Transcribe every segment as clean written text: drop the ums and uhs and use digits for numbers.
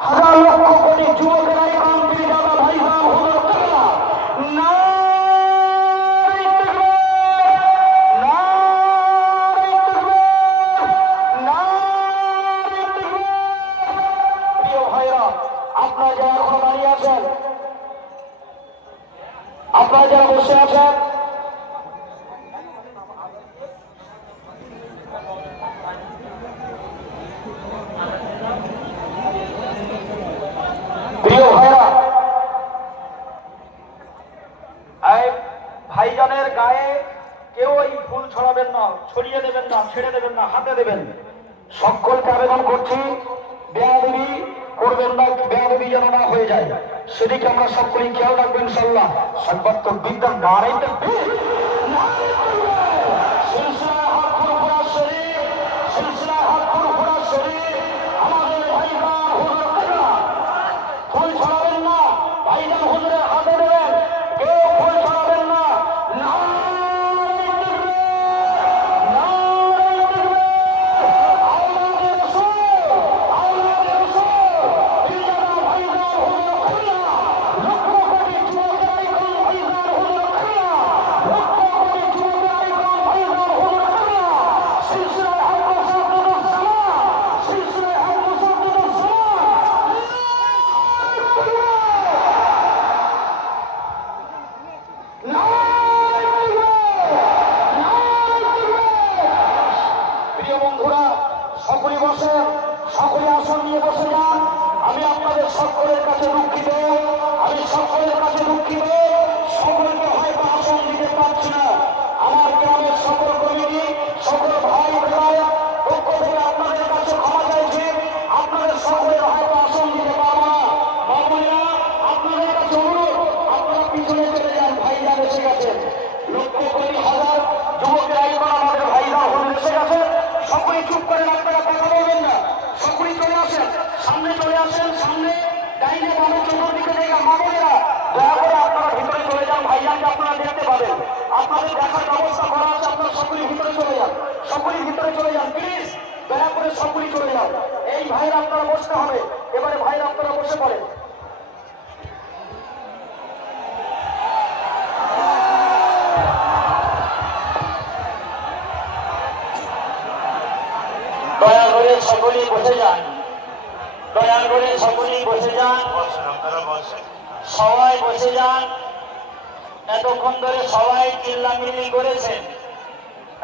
হাজার লক্ষ কোটি যুবকেরা এখন দাদা ভাই প্রিয় ভাইরা, আপনারা যারা এখন দাঁড়িয়ে আছেন, আপনারা যারা বসে আছেন, প্রিয় ভাইরা, ভাইজানের গায়ে কেউ এই ফুল ছড়াবেন না, ছড়িয়ে দেবেন না, ছেড়ে দেবেন না, হাতে দেবেন। সকলকে আবেদন করছি, বেয়াদবি করবেন না, বেয়াদবি যেন না হয়ে যায়, সেদিকে আমরা সকলেই খেয়াল রাখবেন ইনশাআল্লাহ। সর্বত্র বিদ্যান নারাইতে আমাদের ভাইরা ফুল ছড়াবেন না, ভাইজান হুজুরের হাতে দেবেন, কেউ ফুল ছড়াবেন না। সকলে বসেন, সকলে আসন নিয়ে বসে যান। আমি আপনাদের সকলের কাছে দুঃখিত, আমি সকলের কাছে দুঃখিত, সকলকে হয়তো আসন দিতে পারছি না। আমার গ্রামের সকল কমিটি, সকল ভাই ভাই পক্ষ থেকে আপনাদের কাছে ক্ষমা চাইছি, আপনাদের সকলের হয়তো আসন দিতে পারবো না। বাবুরা, আপনাদের কাছে অনুরোধ, আপনারা পিছনে চলে যান, ভাইরা এসে গেছেন। লক্ষ কোটি হাজার যুবকেরা এখন আমাদের ভাইরা এসে গেছে। সকলেই চুপ করেন, আপনারা কথা বলবেন না, সকলেই চলে আসেন, সামনে চলে আসেন, সামনে ডাইনে বামে চতুর্দিকে জায়গা মামুনেরা দয়া করে আপনারা ভিতরে চলে যান, ভাইজানকে আপনারা দেখতে পাবেন, আপনাদের দেখার ব্যবস্থা করা আছে, আপনারা সকলেই ভিতরে চলে যান, সকলেই ভিতরে চলে যান, প্লিজ দয়া করে সকলেই চলে যান। এই ভাইরা আপনারা বসতে হবে, এবারে ভাইরা আপনারা বসে পড়েন। দয়া করে সকলেই বসে যান, দয়া করে সকলেই বসে যান, সবাই বসে যান। এতক্ষণ ধরে সবাই চিল্লামিল্লি করেছেন,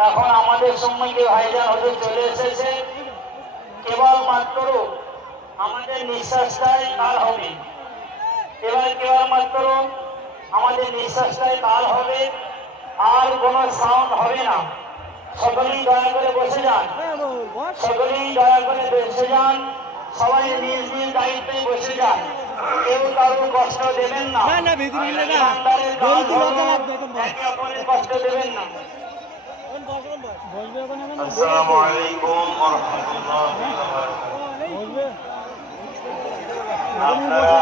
এখন আমাদের সময়কে ভাইজান হতে চলে এসেছে। কেবলমাত্র আমাদের নিঃশ্বাসটাই তাল হবে, এবার কেবলমাত্র আমাদের নিঃশ্বাসটাই তাল হবে, আর কোনো সাউন্ড হবে না। সকলেই দয়া করে বসে যান, সকলেই দয়া করে বসে যান, সবাই নিজ নিজ দায়িত্বে বসে যান, কেউ কারো কষ্ট দেবেন না, একে অপরের কষ্ট দেবেন না। আসসালামু আলাইকুম ওয়া রাহমাতুল্লাহি ওয়া বারাকাতুহু। আপনারা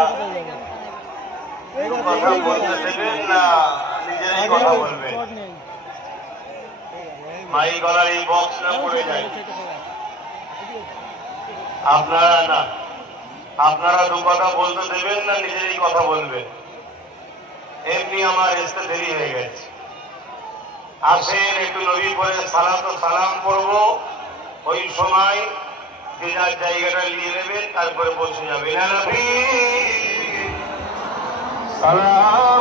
কথা বলতে দেবেন না, নিজেরাই কথা বলবেন, মাইক গলার এই বক্স না পড়ে যায়। আপনারা দু কথা বলতে দেবেন না, নিজেরই কথা বলবেন। এমনি আমার আসতে দেরি হয়ে গেছে। আসেন, একটু নবী পরে সালাম করবো, ওই সময় যে যার জায়গাটা নিয়ে নেবেন, তারপরে বসে যাবেন। নবী সালাম